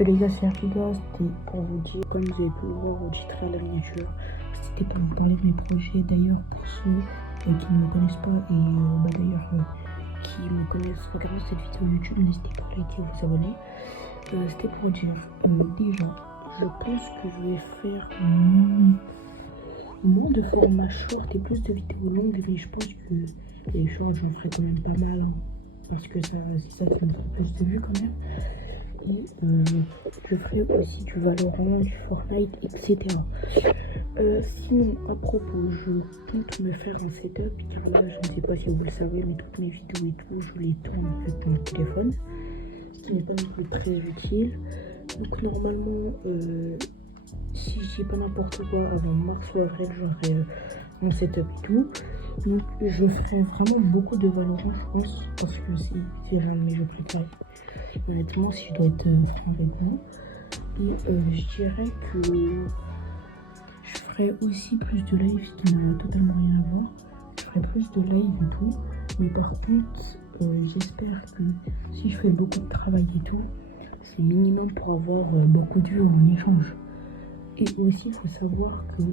Et les gars, c'est Riga, c'était pour vous dire, comme vous avez pu le voir au titre à la miniature, c'était pour vous parler de mes projets. D'ailleurs, pour ceux qui ne me connaissent pas et qui me connaissent, regardez cette vidéo YouTube, n'hésitez pas à liker et vous abonner. C'était pour dire, déjà, je pense que je vais faire moins de format short et plus de vidéos longues, mais je pense que les shorts, j'en ferai quand même pas mal, hein, parce que c'est ça qui me fera plus de vues quand même. Et je ferai aussi du Valorant, du Fortnite, etc. Sinon, à propos, je compte me faire un setup, car là, je ne sais pas si vous le savez, mais toutes mes vidéos et tout, je les tourne en fait dans mon téléphone, ce qui n'est pas non plus très utile. Donc normalement, si je dis pas n'importe quoi, avant mars ou avril, j'aurai mon setup et tout. Donc je ferai vraiment beaucoup de Valorant, je pense, parce que c'est l'un de mes jeux préférés. Honnêtement, si je dois être franc avec vous. Et je dirais que je ferai aussi plus de live, ce qui n'a totalement rien à voir. Je ferai plus de live et tout. Mais par contre, j'espère que si je fais beaucoup de travail et tout, c'est minimum pour avoir beaucoup de vues en échange. Et aussi, il faut savoir que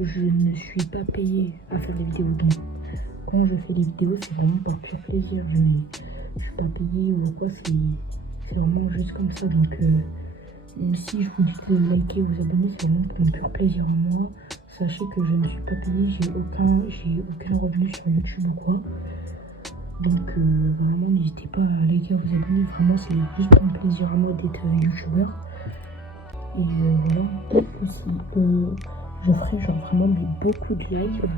je ne suis pas payée à faire des vidéos. Donc, quand je fais des vidéos, c'est vraiment par pur plaisir. Je ne suis pas payée ou quoi, c'est vraiment juste comme ça. Donc, même si je vous dis de liker, vous abonner, c'est vraiment pour mon pur plaisir. Moi, sachez que je ne suis pas payée, j'ai aucun revenu sur YouTube ou quoi. Donc, vraiment, n'hésitez pas à liker, à vous abonner. Vraiment, c'est juste pour mon plaisir à moi d'être youtubeur. Et voilà. Et aussi, je ferai genre vraiment beaucoup de live,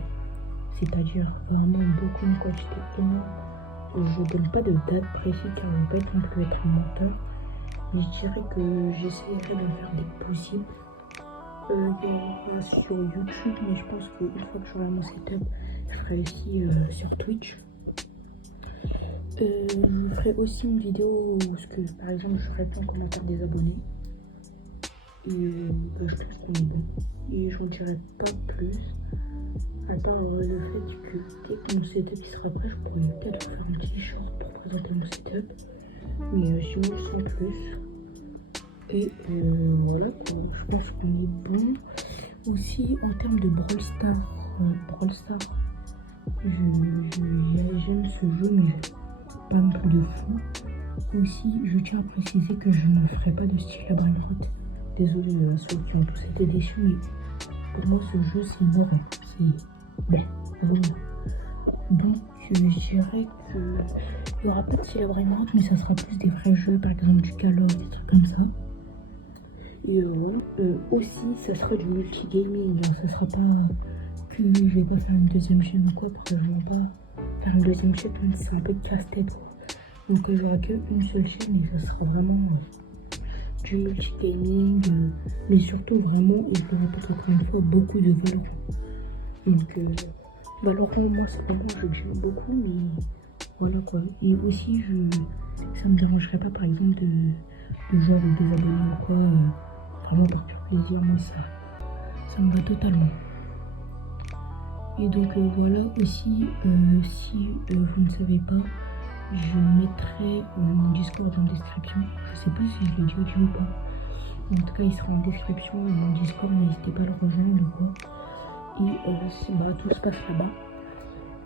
c'est-à-dire vraiment beaucoup, une quantité énorme. Je donne pas de date précise car je ne veux pas non plus être un menteur. Mais je dirais que j'essaierai de faire dès que possible. Il y aura sur YouTube, mais je pense qu'une fois que j'aurai mon setup, je ferai aussi sur Twitch. Je ferai aussi une vidéo où, par exemple, je réponds aux commentaires des abonnés. Et je pense qu'on est bon. Et j'en dirai pas plus. À part le fait que dès que mon setup sera prêt, je pourrais peut-être faire un petit short pour présenter mon setup. Mais sinon, sans plus. Et voilà quoi, je pense qu'on est bon. Aussi en termes de Brawl Stars, j'aime ce jeu, mais pas un peu de fou. Aussi, je tiens à préciser que je ne ferai pas de style à Brainrot. Désolé à ceux qui ont tous été déçus, mais pour moi ce jeu c'est mort. C'est vraiment. Donc je dirais qu'il n'y aura pas de style à Brainrot, mais ça sera plus des vrais jeux, par exemple du Call of, des trucs comme ça. Et aussi, ça sera du multigaming, ça sera pas que je vais pas faire une deuxième chaîne ou quoi, parce que je vais pas faire une deuxième chaîne, c'est un peu de casse-tête quoi. Donc il n'y aura qu'une seule chaîne et ça sera vraiment du multigaming, mais surtout vraiment, et je le répète encore une fois, beaucoup de Valorant. Donc Valorant, moi c'est vraiment un jeu que j'aime beaucoup, mais voilà quoi. Et aussi, ça me dérangerait pas par exemple de jouer avec des abonnés ou quoi. Vraiment par pur plaisir, moi ça me va totalement. Et donc voilà aussi, si vous ne savez pas, je mettrai mon Discord en description. Je sais plus si je l'ai dit au ou pas. En tout cas, il sera en description, mon Discord, n'hésitez pas à le rejoindre ou quoi. Et tout se passe là-bas.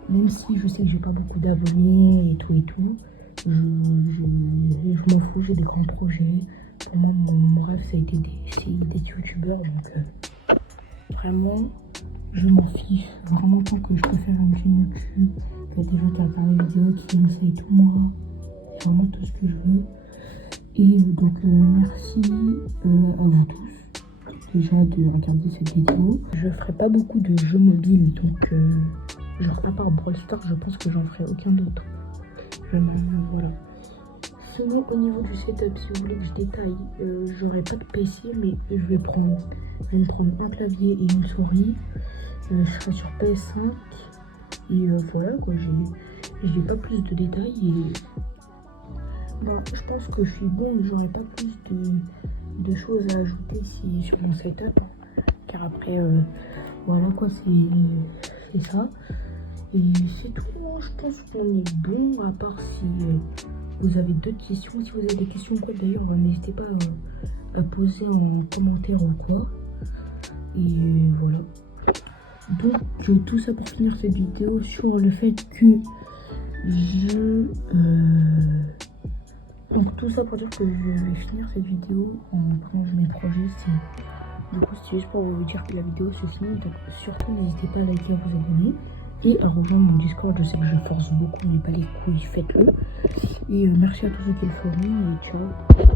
Même si je sais que j'ai pas beaucoup d'abonnés et tout, je m'en fous, j'ai des grands projets. Pour moi, mon rêve, ça a été d'être youtubeur, donc vraiment, je m'en fiche. Vraiment, tant que je peux faire une chaîne YouTube, qu'il y a des gens qui regardent les vidéos, qui aiment ça et tout, moi, c'est vraiment tout ce que je veux. Et donc, merci à vous tous, déjà, de regarder cette vidéo. Je ferai pas beaucoup de jeux mobiles, donc, genre, à part Brawl Stars, je pense que j'en ferai aucun d'autre. Vraiment, voilà. Sinon, au niveau du setup, si vous voulez que je détaille, j'aurai pas de PC, mais je vais me prendre un clavier et une souris. Je serai sur PS5. Et voilà, quoi, j'ai pas plus de détails. Et je pense que je suis bon, j'aurai pas plus de choses à ajouter sur mon setup. Hein, car après, voilà, quoi, c'est ça. Et c'est tout, hein, je pense qu'on est bon, à part si vous avez d'autres questions. Si vous avez des questions quoi d'ailleurs, n'hésitez pas à poser en commentaire ou quoi. Et voilà. Donc tout ça pour finir cette vidéo sur le fait que donc tout ça pour dire que je vais finir cette vidéo en parlant de mes projets. Du coup c'est juste pour vous dire que la vidéo se finit. Donc surtout n'hésitez pas à liker, à vous abonner et à rejoindre mon Discord. Je sais que je force beaucoup mais pas les couilles, faites-le. Et merci à tous ceux qui le feront et ciao.